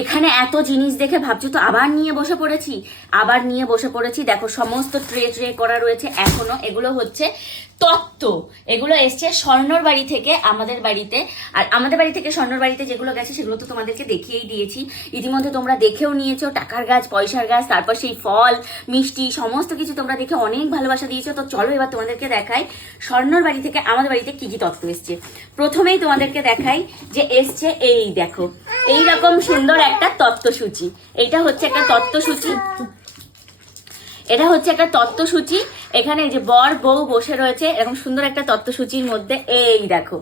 এখানে এত জিনিস দেখে ভাবছো তো আবার নিয়ে বসে পড়েছি। দেখো সমস্ত ট্রে ট্রে করা রয়েছে এখনো। এগুলো হচ্ছে তত্ত্ব, এগুলো এসছে স্বর্ণর বাড়ি থেকে আমাদের বাড়িতে। আর আমাদের বাড়ি থেকে স্বর্ণর বাড়িতে যেগুলো গেছে সেগুলো তো তোমাদেরকে দেখিয়েই দিয়েছি, ইতিমধ্যে তোমরা দেখেও নিয়েছো। টাকার গাছ, পয়সার গাছ, তারপর সেই ফল মিষ্টি সমস্ত কিছু তোমরা দেখে অনেক ভালোবাসা দিয়েছো। তো চলো এবার তোমাদেরকে দেখাই স্বর্ণর বাড়ি থেকে আমাদের বাড়িতে কি কি তত্ত্ব এসছে। প্রথমেই তোমাদেরকে দেখাই যে এসছে এই দেখো এইরকম সুন্দর একটা তত্ত্বসূচি। এটা হচ্ছে একটা তত্ত্বসূচি, এটা হচ্ছে একটা তত্ত্বসূচি। এখানে যে বর বউ বসে রয়েছে এরকম সুন্দর একটা তত্ত্বসূচির মধ্যে। এই দেখো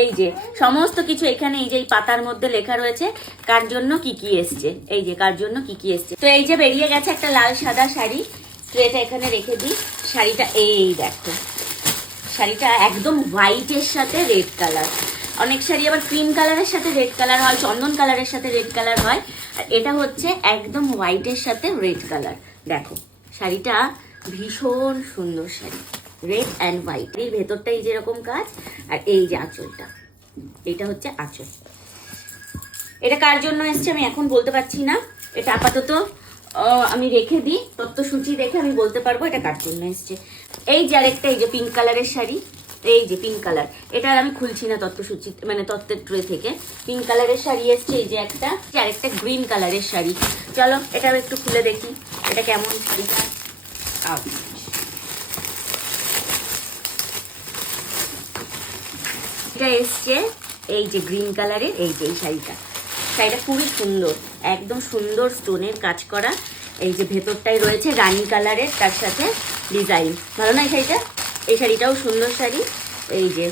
এই যে সমস্ত কিছু এখানে এই যে এই পাতার মধ্যে লেখা রয়েছে কার জন্য কি কি এসছে, এই যে কার জন্য কি কি এসছে। তো এই যে বেরিয়ে গেছে একটা লাল সাদা শাড়ি, ট্রেটা এখানে রেখে দিই। শাড়িটা এই দেখো, শাড়িটা একদম হোয়াইটের সাথে রেড কালার। অনেক শাড়ি আবার ক্রিম কালারের সাথে রেড কালার হয়, চন্দন কালারের সাথে রেড কালার হয়, আর এটা হচ্ছে একদম হোয়াইটের সাথে রেড কালার। দেখো শাড়িটা ভীষণ সুন্দর শাড়ি, রেড অ্যান্ড হোয়াইট। এর ভেতরটাই যেরকম কাজ, আর এই যে আঁচলটা, এটা হচ্ছে আঁচল। এটা কার জন্য এসছে আমি এখন বলতে পারছি না, এটা আপাতত আমি রেখে দিই, তত্ত্বসূচি দেখে আমি বলতে পারবো এটা কার জন্য এসছে। এই যে আরেকটা, এই যে পিঙ্ক কালারের শাড়ি, এই যে পিঙ্ক কালার, এটা আমি খুলছি না তত্ত্বসূচি মানে তত্ত্বের ট্রে থেকে। পিঙ্ক কালারের শাড়ি এসছে, এই যে একটা, আরেকটা গ্রিন কালারের শাড়ি। চলো এটা একটু খুলে দেখি এটা কেমন শাড়িটা। এটা এসছে এই যে গ্রিন কালারের, এই যে এই শাড়িটা খুবই সুন্দর, একদম সুন্দর স্টোনের কাজ করা। এই যে ভেতরটাই রয়েছে রানী কালারের, তার সাথে ডিজাইন। ভালো না এই শাড়িটা? এই শাড়িটাও সুন্দর শাড়ি। এই যে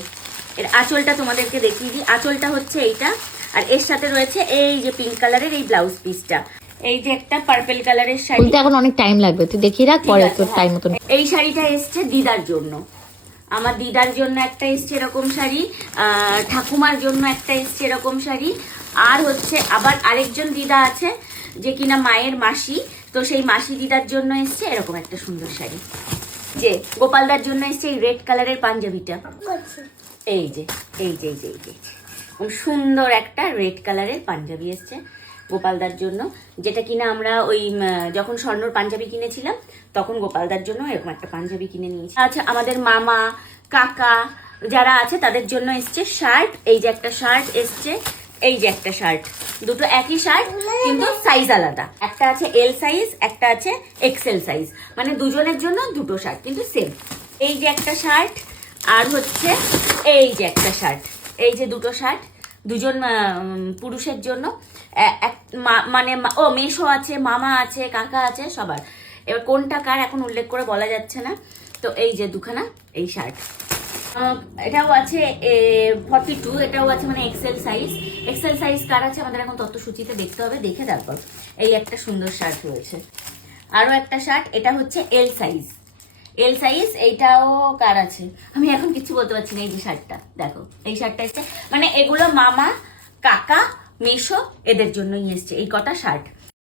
এর আঁচলটা তোমাদেরকে দেখিয়ে দিই, আঁচলটা হচ্ছে এইটা, আর এর সাথে রয়েছে এই যে পিঙ্ক কালারের এই ব্লাউজ পিসটা। এই যে একটা পার্পল কালারের শাড়ি, এখন অনেক টাইম লাগবে, তুই দেখিয়ে রাখ, পরে তোর টাইম মতন। এই শাড়িটা এসছে দিদার জন্য, আমার দিদার জন্য একটা এসছে এরকম শাড়ি, ঠাকুমার জন্য একটা এসছে এরকম শাড়ি, আর হচ্ছে আবার আরেকজন দিদা আছে যে কিনা মায়ের মাসি, তো সেই মাসি দিদার জন্য এসছে এরকম একটা সুন্দর শাড়ি। যে গোপালদার জন্য এসছে এই রেড কালারের পাঞ্জাবিটা, এই যে এই যে এই যে এই যে সুন্দর একটা রেড কালারের পাঞ্জাবি এসছে গোপালদার জন্য, যেটা কিনা আমরা ওই যখন স্বর্ণর পাঞ্জাবি কিনেছিলাম তখন গোপালদার জন্য এরকম একটা পাঞ্জাবি কিনে নিয়েছি। আচ্ছা আমাদের মামা কাকা যারা আছে তাদের জন্য এসছে শার্ট, এই যে একটা শার্ট এসছে, এই যে একটা শার্ট, দুটো একই শার্ট কিন্তু সাইজ আলাদা, একটা আছে এল সাইজ, একটা আছে এক্সেল সাইজ, মানে দুজনের জন্য দুটো শার্ট কিন্তু সেম। এই যে একটা শার্ট, আর হচ্ছে এই যে একটা শার্ট, এই যে দুটো শার্ট দুজন পুরুষের জন্য, মানে ও মেশো আছে, মামা আছে, কাকা আছে, সবার। এবার কোনটা কার এখন উল্লেখ করে বলা যাচ্ছে না। তো এই যে দুখানা এই শার্ট, এটাও আছে 42, এটাও আছে মানে এক্সেল সাইজ। এক্সেল সাইজ কার আছে আমাদের এখন তত্ত্বসূচিতে দেখতে হবে, দেখে তারপর। এই একটা সুন্দর শার্ট রয়েছে, আরো একটা শার্ট, এটা হচ্ছে এল সাইজ, এল সাইজ, এইটাও কার আছে আমি এখন কিছু বলতে পারছি না। এই যে শার্টটা দেখো, এই শার্টটা এসছে, মানে এগুলো মামা কাকা মেশো এদের জন্যই এসছে এই কটা শার্ট।